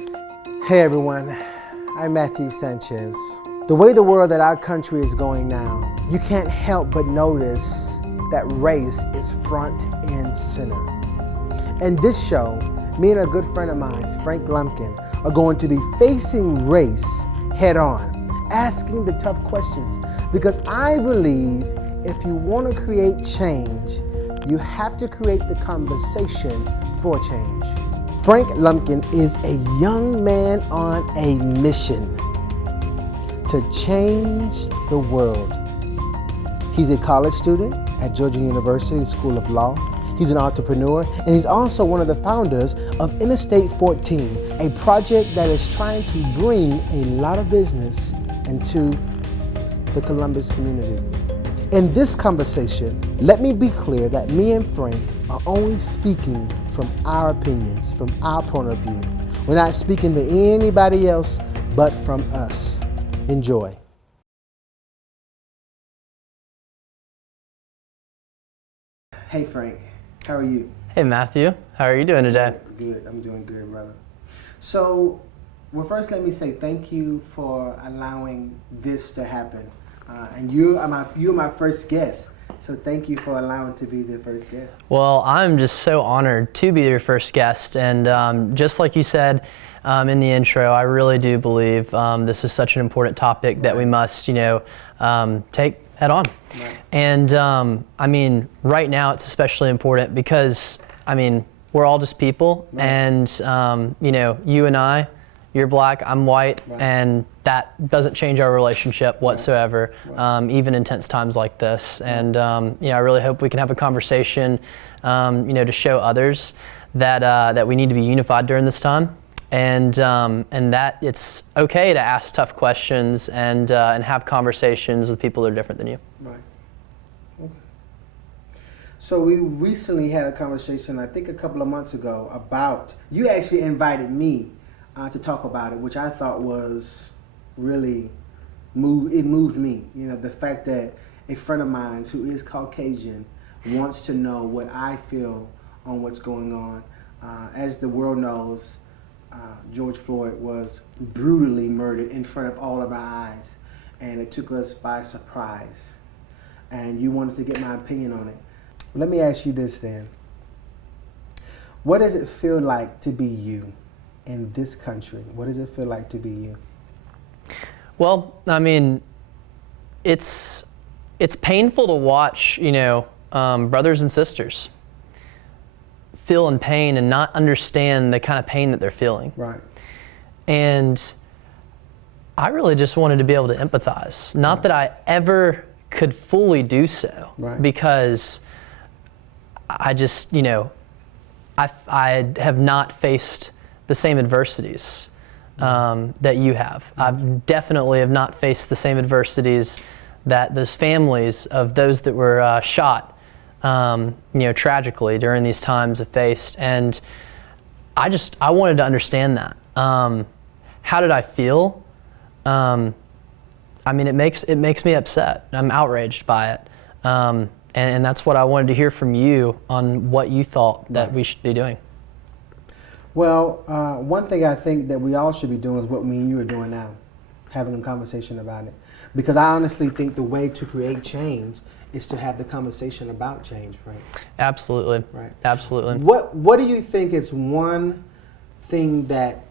Hey everyone, I'm Matthew Sanchez. The way the world that our country is going now, you can't help but notice that race is front and center. In this show, me and a good friend of mine, Frank Lumpkin, are going to be facing race head on, asking the tough questions, because I believe if you want to create change, you have to create the conversation for change. Frank Lumpkin is a young man on a mission to change the world. He's a college student at Georgia University School of Law. He's an entrepreneur, and he's also one of the founders of Interstate 14, a project that is trying to bring a lot of business into the Columbus community. In this conversation, let me be clear that me and Frank are only speaking from our opinions, from our point of view. We're not speaking to anybody else but from us. Enjoy. Hey Frank, how are you? Hey Matthew, how are you doing today? Good, I'm doing good, brother. So, well, first let me say thank you for allowing this to happen. And you're my first guest, so thank you for allowing to be the first guest. Well, I'm just so honored to be your first guest, and just like you said in the intro, I really do believe this is such an important topic that we must, take head on. Right. And I mean, right now it's especially important because, I mean, we're all just people, right. and you and I, you're black, I'm white, right. and that doesn't change our relationship whatsoever, right. Even in tense times like this. And I really hope we can have a conversation, to show others that we need to be unified during this time, and that it's okay to ask tough questions and have conversations with people that are different than you. Right. Okay. So we recently had a conversation, I think a couple of months ago, about, you actually invited me to talk about it, which I thought was really moved me. The fact that a friend of mine who is Caucasian wants to know what I feel on what's going on. As the world knows, George Floyd was brutally murdered in front of all of our eyes, and it took us by surprise. And you wanted to get my opinion on it. Let me ask you this then. What does it feel like to be you in this country? What does it feel like to be you? Well, I mean, it's painful to watch, brothers and sisters feel in pain and not understand the kind of pain that they're feeling. Right. And I really just wanted to be able to empathize. Not right. that I ever could fully do so, right. because I just, I have not faced the same adversities that you have. I've definitely have not faced the same adversities that those families of those that were shot, tragically during these times have faced. And I wanted to understand that. How did I feel? I mean, it makes me upset. I'm outraged by it. And that's what I wanted to hear from you on what you thought that we should be doing. Well, one thing I think that we all should be doing is what me and you are doing now, having a conversation about it. Because I honestly think the way to create change is to have the conversation about change, right? Absolutely. Right. Absolutely. What do you think is one thing that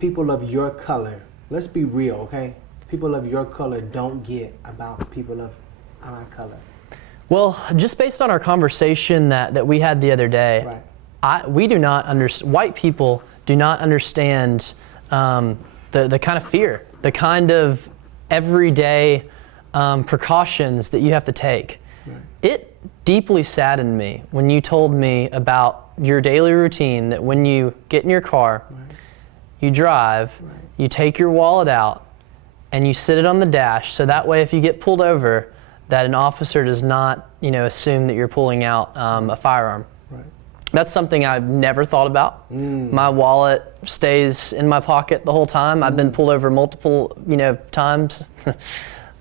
people of your color, let's be real, okay? People of your color don't get about people of our color? Well, just based on our conversation that we had the other day, right. We do not understand. White people do not understand the kind of fear, the kind of everyday precautions that you have to take. Right. It deeply saddened me when you told me about your daily routine, that when you get in your car, right. you drive, right. you take your wallet out, and you sit it on the dash, so that way if you get pulled over, that an officer does not, assume that you're pulling out a firearm. Right. That's something I've never thought about. My wallet stays in my pocket the whole time. I've been pulled over multiple, times,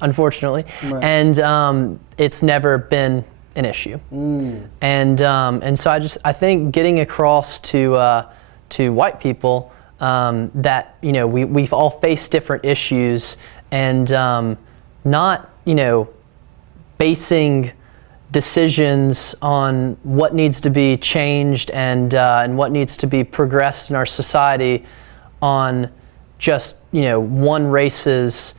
unfortunately, right. and it's never been an issue. And so I think getting across to white people that we've all faced different issues, and not basing decisions on what needs to be changed and what needs to be progressed in our society on just one race's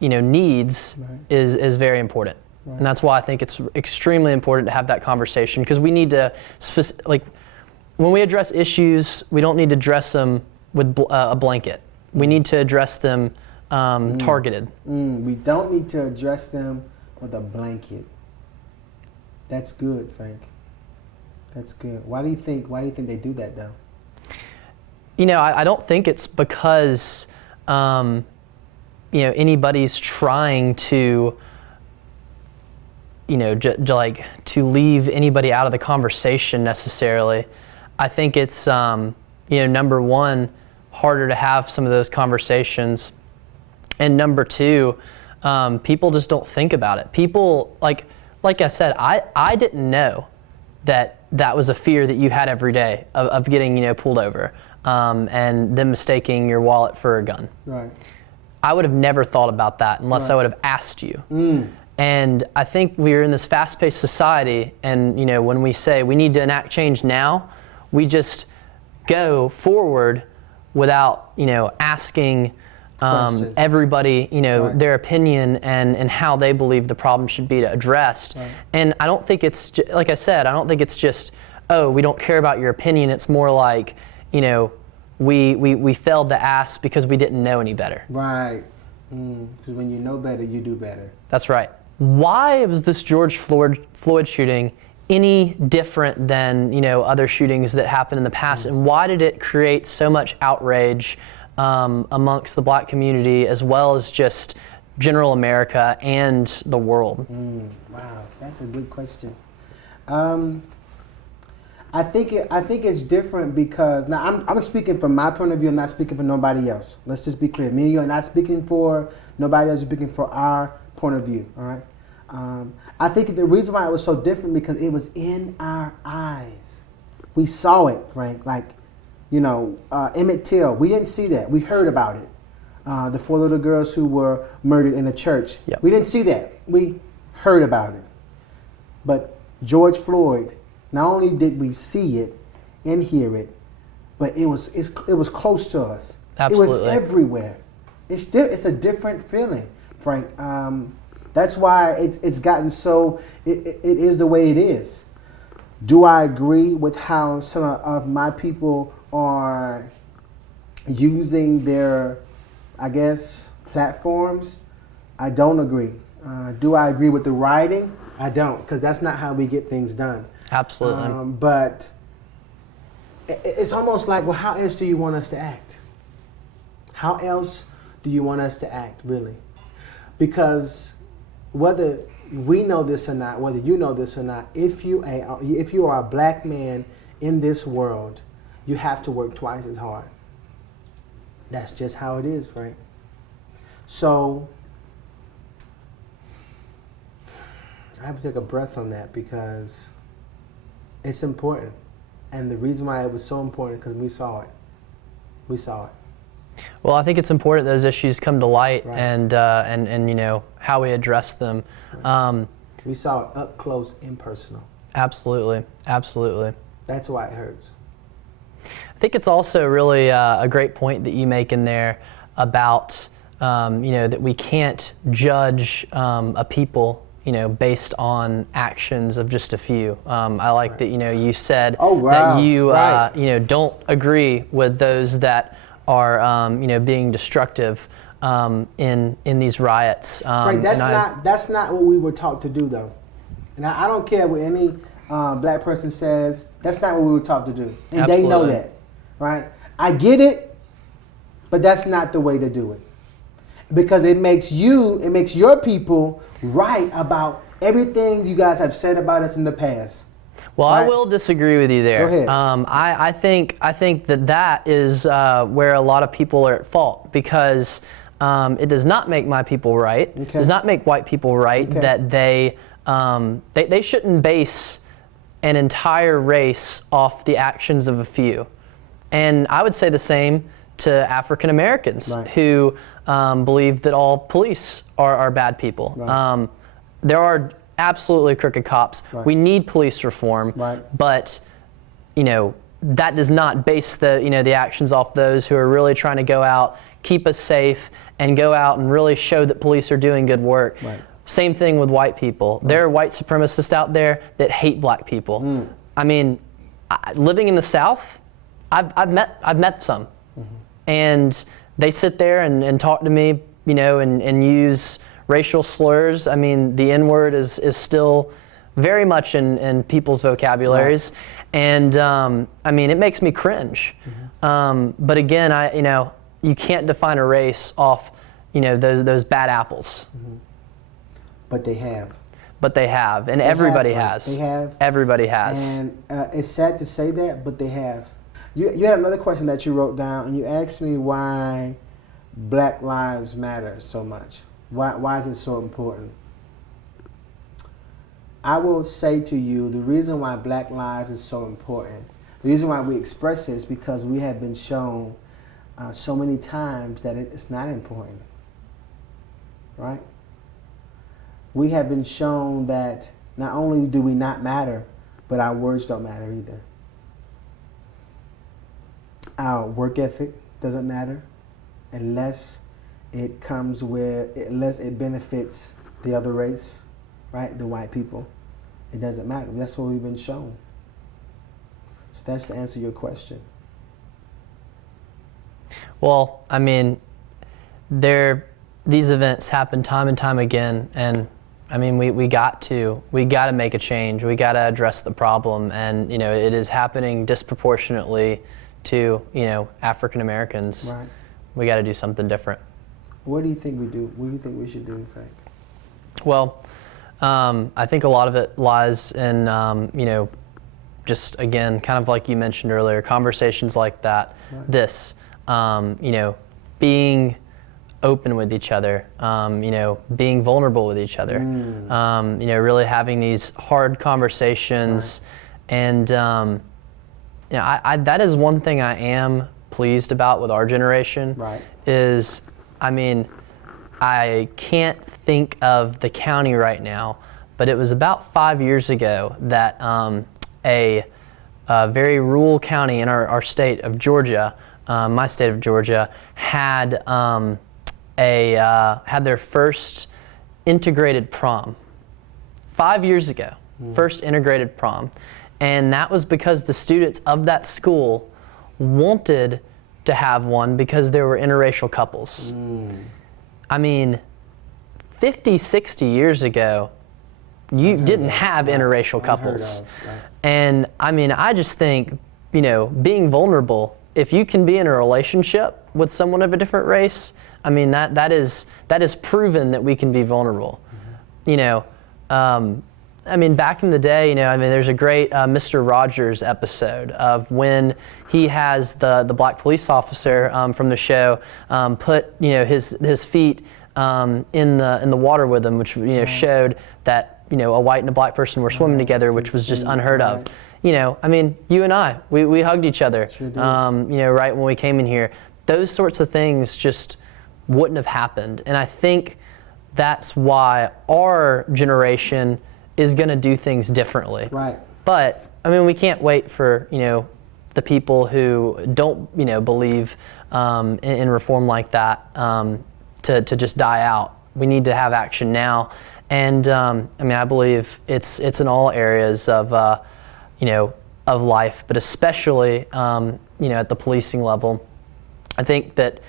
needs is very important. Right. And that's why I think it's extremely important to have that conversation, because we need to when we address issues, we don't need to address them with a blanket. We need to address them targeted. We don't need to address them with a blanket. That's good, Frank. That's good. Why do you think they do that, though? I don't think it's because anybody's trying to to leave anybody out of the conversation necessarily. I think it's number one, harder to have some of those conversations, and number two, people just don't think about it. People, like I said, I didn't know that was a fear that you had every day of getting pulled over and them mistaking your wallet for a gun. Right. I would have never thought about that unless I would have asked you. And I think we're in this fast-paced society, and when we say we need to enact change now, we just go forward without asking everybody their opinion and how they believe the problem should be addressed. Right. And I don't think it's like I said, I don't think it's just, oh, we don't care about your opinion. It's more like we failed to ask because we didn't know any better. Right. Because when you know better, you do better. That's right. Why was this George Floyd shooting any different than other shootings that happened in the past, and why did it create so much outrage amongst the black community as well as just general America and the world? Wow, that's a good question. I think it's different because now I'm speaking from my point of view. I'm not speaking for nobody else. Let's just be clear. Me and you are not speaking for nobody else. You're speaking for our point of view. All right. I think the reason why it was so different because it was in our eyes. We saw it, Frank. Emmett Till. We didn't see that. We heard about it. The 4 little girls who were murdered in a church. Yep. We didn't see that. We heard about it. But George Floyd. Not only did we see it and hear it, but it was close to us. Absolutely. It was everywhere. It's a different feeling, Frank. That's why it's gotten so. It is the way it is. Do I agree with how some of my people are using their, I guess, platforms? I don't agree. Do I agree with the rioting? I don't, because that's not how we get things done. Absolutely. But it's almost like, well, how else do you want us to act? How else do you want us to act, really? Because whether we know this or not, whether you know this or not, if you are a black man in this world, you have to work twice as hard. That's just how it is, Frank. So I have to take a breath on that because it's important. And the reason why it was so important is because we saw it. We saw it. Well, I think it's important those issues come to light, right. and how we address them. Right. We saw it up close and personal. Absolutely. That's why it hurts. I think it's also really a great point that you make in there about that we can't judge a people based on actions of just a few. I like that you said that you don't agree with those that are being destructive in these riots. Frank, that's not what we were taught to do, though. And I don't care what any black person says. That's not what we were taught to do, and Absolutely. They know that, right? I get it, but that's not the way to do it, because it makes your people right about everything you guys have said about us in the past. Well, right? I will disagree with you there. Go ahead. I think that is where a lot of people are at fault, because it does not make my people right. Okay. It does not make white people right. Okay. That they shouldn't base an entire race off the actions of a few. And I would say the same to African Americans Right. who believe that all police are bad people. Right. There are absolutely crooked cops. Right. We need police reform, Right. but that does not base the actions off those who are really trying to go out, keep us safe, and go out and really show that police are doing good work. Right. Same thing with white people. Right. There are white supremacists out there that hate black people. I mean, living in the South, I've met some, and they sit there and talk to me, and use racial slurs. I mean, the N-word is still very much in people's vocabularies, right. And I mean, it makes me cringe. But again, you can't define a race off, those bad apples. But they have. But they have, and everybody has. They have. Everybody has. And it's sad to say that, but they have. You had another question that you wrote down, and you asked me why Black Lives Matter so much. Why is it so important? I will say to you, the reason why Black Lives is so important, the reason why we express it is because we have been shown so many times that it's not important, right? We have been shown that not only do we not matter, but our words don't matter either. Our work ethic doesn't matter unless it benefits the other race, right? The white people. It doesn't matter. That's what we've been shown. So that's to answer your question. Well, I mean, these events happen time and time again, and I mean, we got to make a change. We got to address the problem, and it is happening disproportionately to African Americans. Right. We got to do something different. What do you think we do? What do you think we should do, Frank? Well, I think a lot of it lies in just again, kind of like you mentioned earlier, conversations like that. Right. This, being open with each other, being vulnerable with each other, really having these hard conversations. Right. And that is one thing I am pleased about with our generation. Right. Is, I mean, I can't think of the county right now, but it was about 5 years ago that a very rural county in our state of Georgia, my state of Georgia, had had their first integrated prom. 5 years ago, first integrated prom. And that was because the students of that school wanted to have one because there were interracial couples. I mean, 50, 60 years ago, you didn't have interracial couples. Right. And I mean, I just think, being vulnerable, if you can be in a relationship with someone of a different race, I mean, that is proven that we can be vulnerable. I mean, back in the day, there's a great Mr. Rogers episode of when he has the black police officer from the show put his feet in the water with him, which showed that a white and a black person were swimming together, which was just unheard of. I mean, you and I, we hugged each other, sure right when we came in here. Those sorts of things just wouldn't have happened, and I think that's why our generation is going to do things differently. Right. But I mean, we can't wait for the people who don't believe in reform like that to just die out. We need to have action now, and I mean, I believe it's in all areas of of life, but especially at the policing level. I think that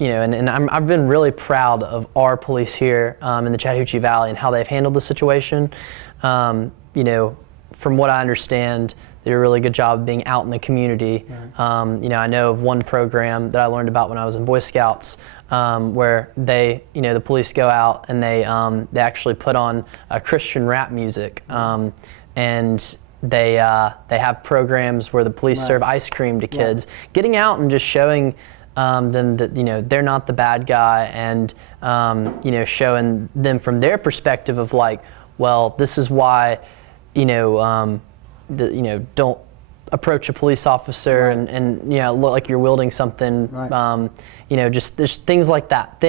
and I've been really proud of our police here in the Chattahoochee Valley and how they've handled the situation. From what I understand, they did a really good job of being out in the community. Right. I know of one program that I learned about when I was in Boy Scouts, where they, the police go out and they actually put on Christian rap music, and they have programs where the police serve ice cream to kids, getting out and just showing them that they're not the bad guy, and showing them from their perspective of like, well, this is why don't approach a police officer Right. and look like you're wielding something. Right. Just there's things like that.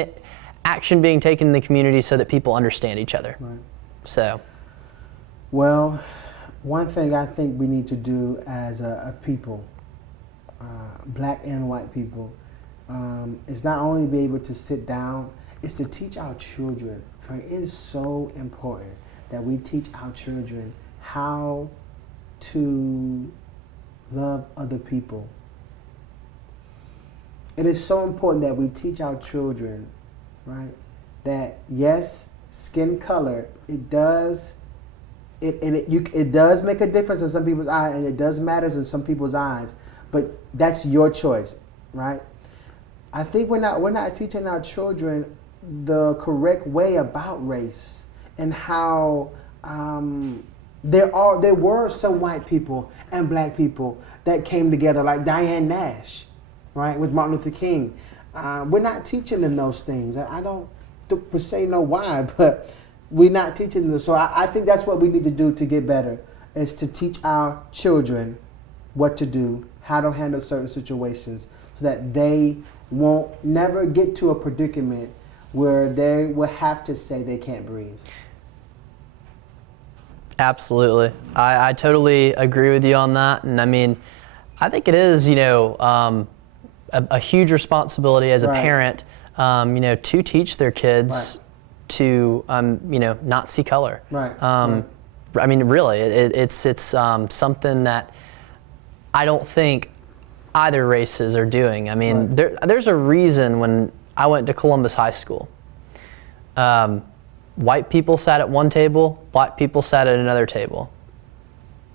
Action being taken in the community so that people understand each other. Right. So. Well, one thing I think we need to do as a people, black and white people, is not only be able to sit down, is to teach our children. For it is so important that we teach our children how to love other people. It is so important that we teach our children, right, that yes, skin color, it does make a difference in some people's eyes, and it does matter in some people's eyes, but that's your choice, right? I think we're not teaching our children the correct way about race and how there were some white people and black people that came together, like Diane Nash, right, with Martin Luther King. We're not teaching them those things. I don't per se know why, but we're not teaching them. So I think that's what we need to do to get better, is to teach our children what to do, how to handle certain situations, so that they won't never get to a predicament where they will have to say they can't breathe. Absolutely. I totally agree with you on that. And I mean, I think it is, a huge responsibility as a Right. parent, to teach their kids Right. to, not see color. Right. Right. I mean, really, it's something that I don't think either races are doing. I mean, Right. there's a reason when I went to Columbus High School, white people sat at one table, black people sat at another table.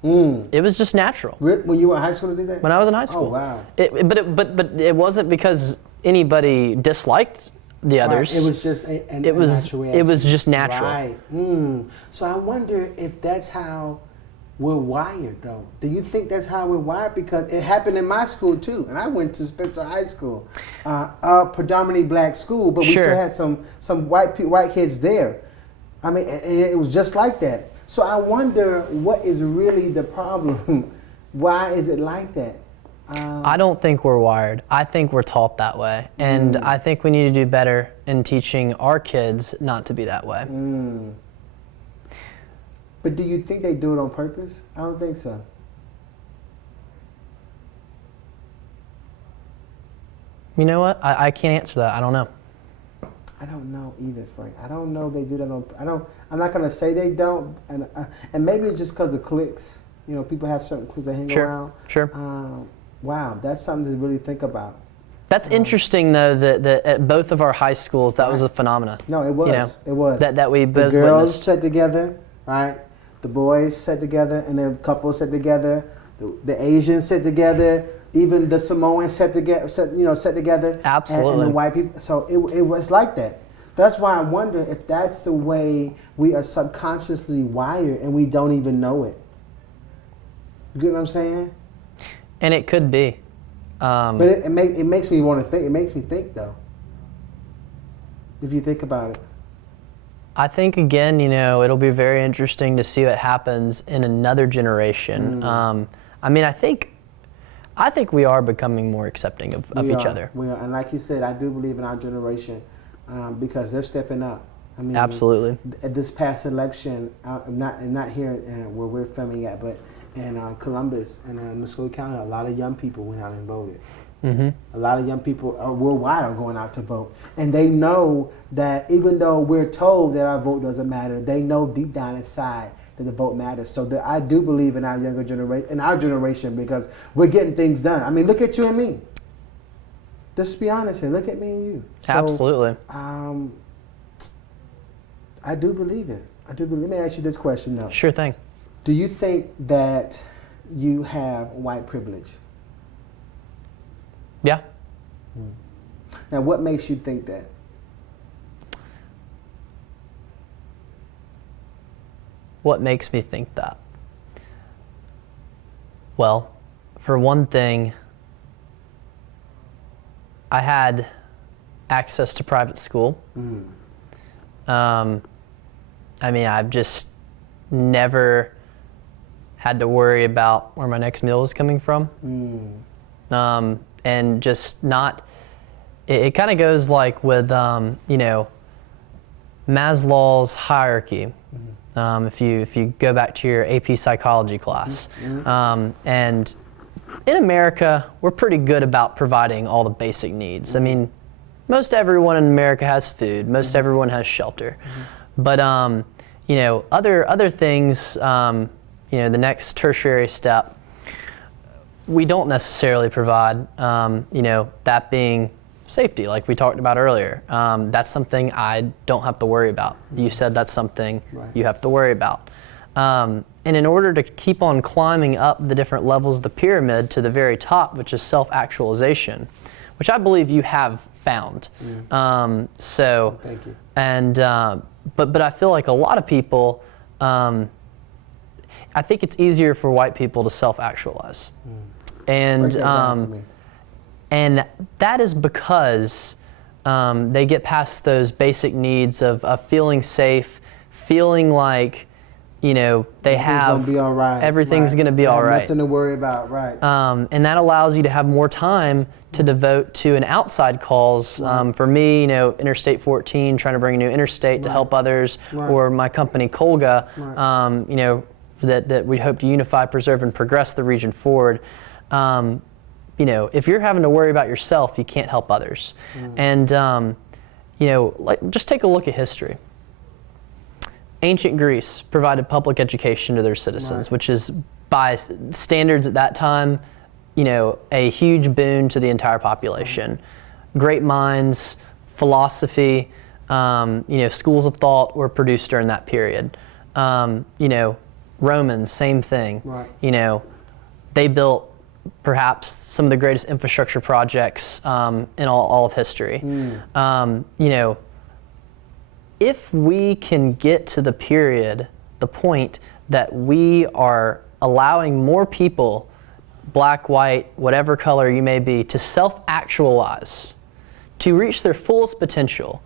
It was just natural. When you were in high school, did that? When I was in high school. Oh, wow. But it wasn't because anybody disliked the others. Right. It was just a It was natural reaction. it was just natural. Right. So I wonder if that's how we're wired, though. Do you think that's how we're wired? Because it happened in my school too, and I went to Spencer High School, a predominantly black school, but we Sure. still had some white kids there. I mean, it was just like that. So I wonder what is really the problem. Why is it like that? I don't think we're wired. I think we're taught that way. And I think we need to do better in teaching our kids not to be that way. But do you think they do it on purpose? I don't think so. You know what? I can't answer that. I don't know. I don't know either, Frank. I don't know if they do that on. I'm not gonna say they don't, and maybe it's just because of cliques. You know, people have certain cliques they hang around. Sure. Wow, that's something to really think about. That's interesting, though, that at both of our high schools, that was a phenomenon. No, it was. You know, it was. That we The both girls witnessed. sat together, right? The boys sat together, and the couples sat together. The Asians sat together. Even the Samoans sat together. Sat together. Absolutely. And the white people. So it was like that. That's why I wonder if that's the way we are subconsciously wired, and we don't even know it. You get what I'm saying? And it could be. But it makes me want to think. It makes me think, though. If you think about it. I think, again, it'll be very interesting to see what happens in another generation. I mean, I think we are becoming more accepting of each other. We are, and like you said, I do believe in our generation because they're stepping up. I mean, Absolutely. At this past election, not here where we're filming at, but in Columbus and Muscogee County, a lot of young people went out and voted. Mm-hmm. A lot of young people worldwide are going out to vote. And they know that even though we're told that our vote doesn't matter, they know deep down inside that the vote matters. So I do believe in our younger generation, because we're getting things done. I mean, look at you and me. Just be honest here. Look at me and you. So, Absolutely. I do believe it. Let me ask you this question, though. Sure thing. Do you think that you have white privilege? Yeah. Now, what makes you think that? What makes me think that? Well, for one thing, I had access to private school. I mean, I've just never had to worry about where my next meal was coming from. And just not, it kind of goes like with, Maslow's hierarchy. If you go back to your AP psychology class. And in America, we're pretty good about providing all the basic needs. I mean, most everyone in America has food. Most everyone has shelter. But other things, the next tertiary step, we don't necessarily provide. That being safety, like we talked about earlier. That's something I don't have to worry about. You said that's something you have to worry about. And in order to keep on climbing up the different levels of the pyramid to the very top, which is self-actualization, which I believe you have found. So, thank you. And but I feel like a lot of people, I think it's easier for white people to self-actualize, and that is because they get past those basic needs of feeling safe, feeling like they have gonna be all right. Everything's going to be all right. Nothing to worry about, right? And that allows you to have more time to devote to an outside cause. For me, Interstate 14, trying to bring a new interstate to help others, or my company Colga, that we hope to unify, preserve, and progress the region forward. If you're having to worry about yourself, you can't help others. And just take a look at history. Ancient Greece provided public education to their citizens, which is, by standards at that time, a huge boon to the entire population. Great minds, philosophy, schools of thought were produced during that period. Romans, same thing. They built perhaps some of the greatest infrastructure projects in all of history. If we can get to the point that we are allowing more people, black, white, whatever color you may be, to self-actualize, to reach their fullest potential,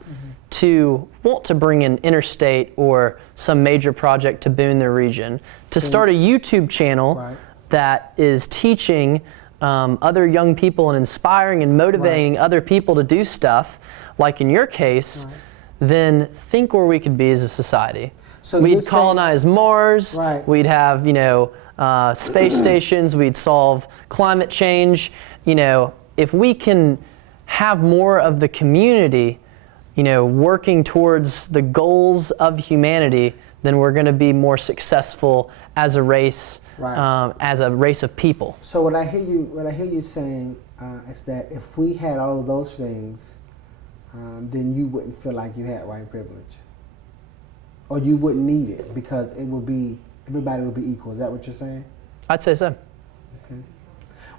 to want to bring in interstate or some major project to boon their region, to start a YouTube channel that is teaching other young people and inspiring and motivating other people to do stuff, like in your case, then think where we could be as a society. So we'd colonize Mars, we'd have, space stations, we'd solve climate change. If we can have more of the community, working towards the goals of humanity, then we're going to be more successful as a race, as a race of people. So what I hear you saying is that if we had all of those things, then you wouldn't feel like you had white privilege, or you wouldn't need it because everybody would be equal. Is that what you're saying? I'd say so. Okay.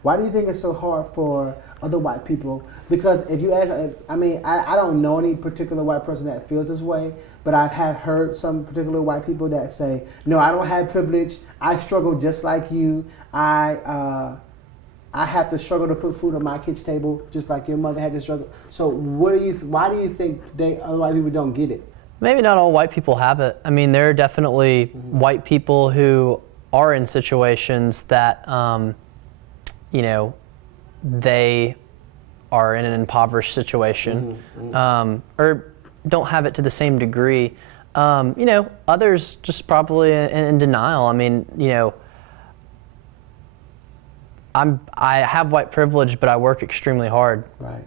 Why do you think it's so hard for other white people? Because if you ask, I don't know any particular white person that feels this way, but I have heard some particular white people that say, no, I don't have privilege. I struggle just like you. I have to struggle to put food on my kid's table, just like your mother had to struggle. So why do you think other white people don't get it? Maybe not all white people have it. I mean, there are definitely white people who are in situations that, they are in an impoverished situation, or don't have it to the same degree. Others just probably in denial. I mean, I have white privilege, but I work extremely hard. Right.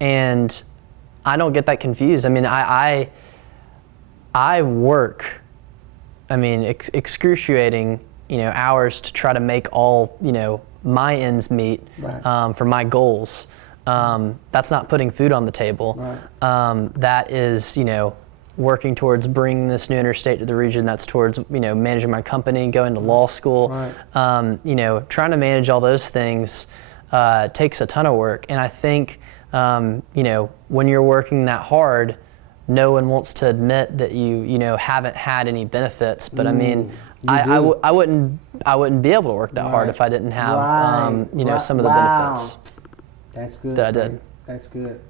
And I don't get that confused. I mean, I work, excruciating, hours to try to make all, my ends meet for my goals. That's not putting food on the table. That is, working towards bringing this new interstate to the region. That's towards, managing my company, going to law school. Trying to manage all those things takes a ton of work. And I think, when you're working that hard, no one wants to admit that you haven't had any benefits. But I mean, I wouldn't be able to work that hard if I didn't have, some of the benefits. That's good. That I did. That's good.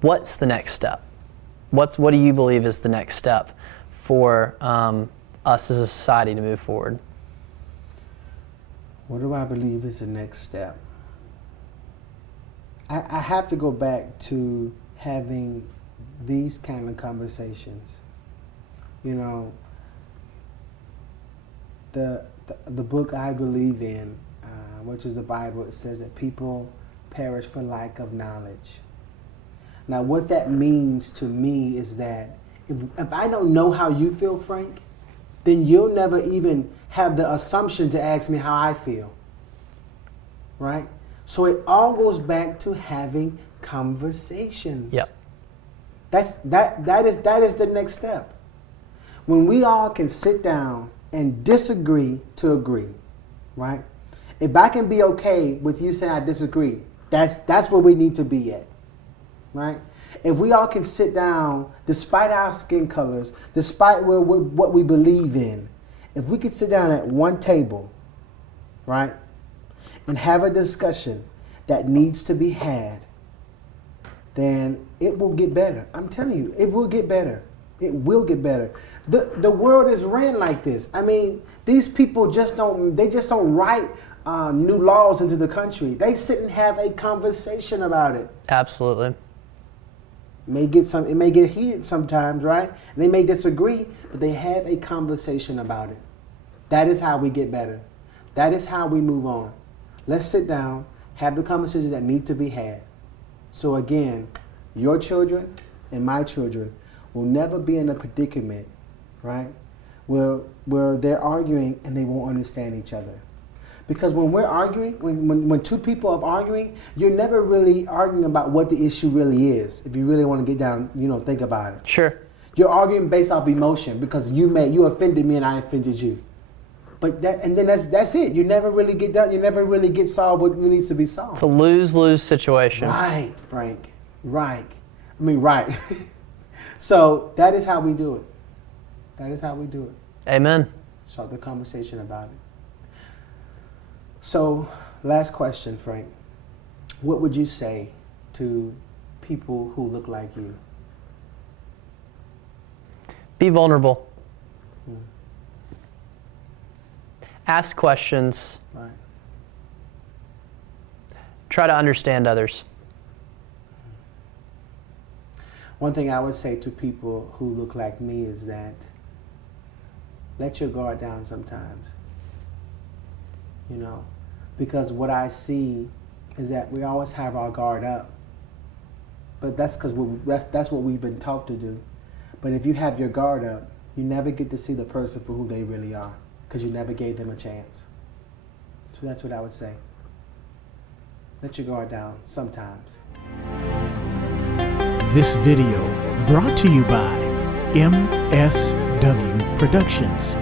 What's the next step? What do you believe is the next step for us as a society to move forward. What do I believe is the next step? I have to go back to having these kind of conversations. You know, the book I believe in, which is the Bible, it says that people perish for lack of knowledge. Now, what that means to me is that if I don't know how you feel, Frank, then you'll never even have the assumption to ask me how I feel. Right? So it all goes back to having conversations. Yep. That is the next step. When we all can sit down and disagree to agree, right? If I can be okay with you saying I disagree, that's where we need to be at, right? If we all can sit down, despite our skin colors, despite what we believe in, if we could sit down at one table, right, and have a discussion that needs to be had, then it will get better. I'm telling you, it will get better. It will get better. The world is ran like this. I mean, these people just don't write new laws into the country. They sit and have a conversation about it. Absolutely. It may get heated sometimes, right? They may disagree, but they have a conversation about it. That is how we get better. That is how we move on. Let's sit down, have the conversations that need to be had. So again, your children and my children will never be in a predicament, right, where they're arguing and they won't understand each other. Because when we're arguing, when two people are arguing, you're never really arguing about what the issue really is. If you really want to get down, think about it. Sure. You're arguing based off emotion because you offended me and I offended you. But then that's it. You never really get done. You never really get solved what needs to be solved. It's a lose-lose situation. Right, Frank. Right. Right. So that is how we do it. That is how we do it. Amen. Start the conversation about it. So, last question, Frank. What would you say to people who look like you? Be vulnerable. Ask questions. Right. Try to understand others. One thing I would say to people who look like me is that let your guard down sometimes. Because what I see is that we always have our guard up. But that's because that's what we've been taught to do. But if you have your guard up, you never get to see the person for who they really are because you never gave them a chance. So that's what I would say. Let your guard down sometimes. This video brought to you by MSW Productions.